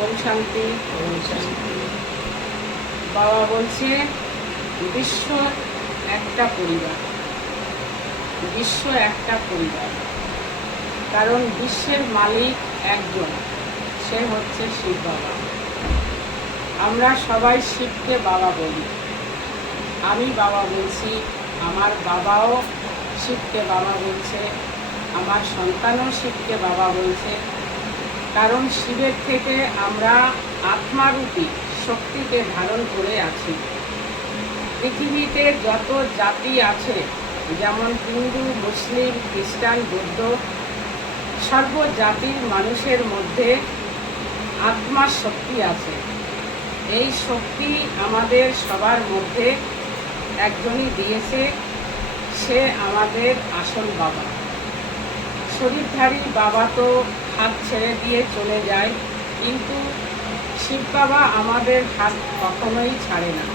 ওম শান্তি। ওম শান্তি। বাবা বলছে বিশ্ব একটা পরিবার, বিশ্ব একটা পরিবার, কারণ বিশ্বের মালিক একজন, সে হচ্ছে শিব বাবা। আমরা সবাই শিবকে বাবা বলি। আমি বাবা বলছি, আমার বাবাও শিবকে বাবা বলছে, আমার সন্তানও শিবকে বাবা বলছে। কারণ শিবের থেকে আমরা আত্মারূপী শক্তিকে ধারণ করে আছি। পৃথিবীতে যত জাতি আছে, যেমন হিন্দু, মুসলিম, খ্রিস্টান, বৌদ্ধ, সর্ব জাতির মানুষের মধ্যে আত্মার শক্তি আছে। এই শক্তি আমাদের সবার মধ্যে একজনই দিয়েছে, সে আমাদের আসল বাবা। শরীরধারী বাবা তো হাত ছেড়ে দিয়ে চলে যায়, কিন্তু শিব বাবা আমাদের হাত কখনোই ছাড়ে না।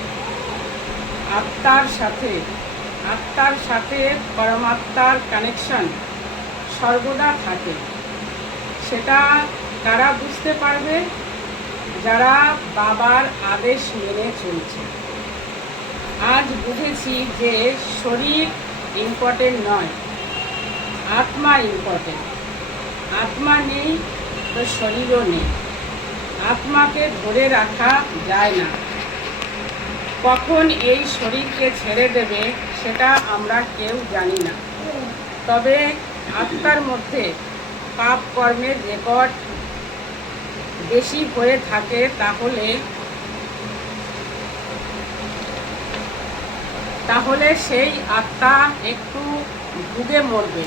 আত্মার সাথে পরমাত্মার কানেকশন সর্বদা থাকে। সেটা তারা বুঝতে পারবে যারা বাবার আদেশ মেনে চলছে। আজ বুঝেছি যে শরীর ইম্পর্টেন্ট নয়, আত্মা ইম্পর্টেন্ট। আত্মা নেই তো শরীরও নেই। আত্মাকে ধরে রাখা যায় না। কখন এই শরীরকে ছেড়ে দেবে সেটা আমরা কেউ জানি না। তবে আত্মার মধ্যে পাপ কর্মের রেকর্ড বেশি হয়ে থাকে, তাহলে সেই আত্মা একটু ভুগে মরবে।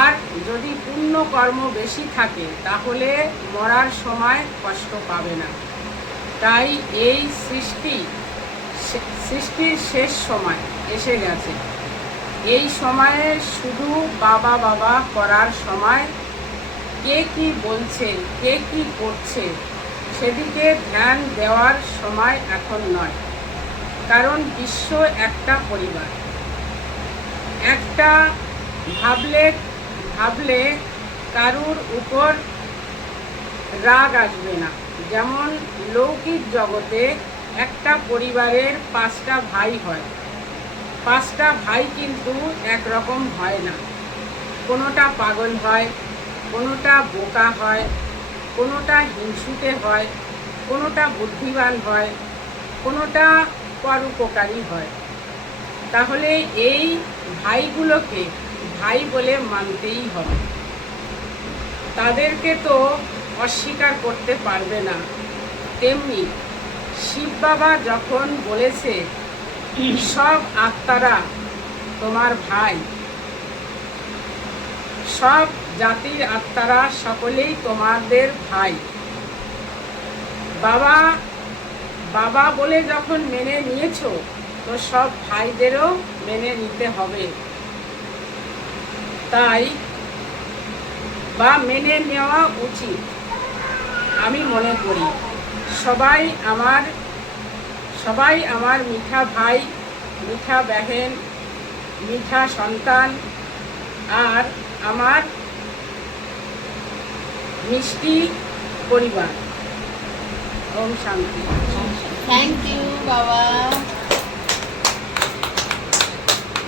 আর যদি পুণ্য কর্ম বেশি থাকে তাহলে মরার সময় কষ্ট পাবে না। তাই এই সৃষ্টির শেষ সময় এসে গেছে। এই সময়ে শুধু বাবা বাবা করার সময়। কে কি বলছে, কে কি করছে সেদিকে ধ্যান দেওয়ার সময় এখন নয়। কারণ বিশ্ব একটা পরিবার। একটা ভাবলে কারুর উপর রাগ আসবে না। যেমন লৌকিক জগতে একটা পরিবারের 5টা ভাই হয়। 5টা ভাই কিন্তু একরকম হয় না। কোনোটা পাগল হয়, কোনোটা বোকা হয়, কোনোটা হিংসুটে হয়, কোনোটা বুদ্ধিমান হয়, কোনোটা পরোপকারী হয়। তাহলে এই ভাইগুলোকে ভাই বলে মানতেই হবে। তাদেরকে তো অস্বীকার করতে পারবে না। তেমনি শিব বাবা যখন বলেছে সব আত্মারা তোমার ভাই, সব জাতির আত্মারা সকলেই তোমাদের ভাই। বাবা বলে যখন মেনে নিয়েছো, তো সব ভাইদেরও মেনে নিতে হবে। তাই মেনে নেওয়া উচিত আমি মনে করি। সবাই আমার মিঠা ভাই, মিঠা বহন, মিঠা সন্তান, আর আমার মিষ্টি পরিবার। ওম শান্তি। থ্যাংক ইউ বাবা।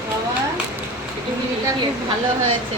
বাবা, ভিডিওটা খুব ভালো হয়েছে।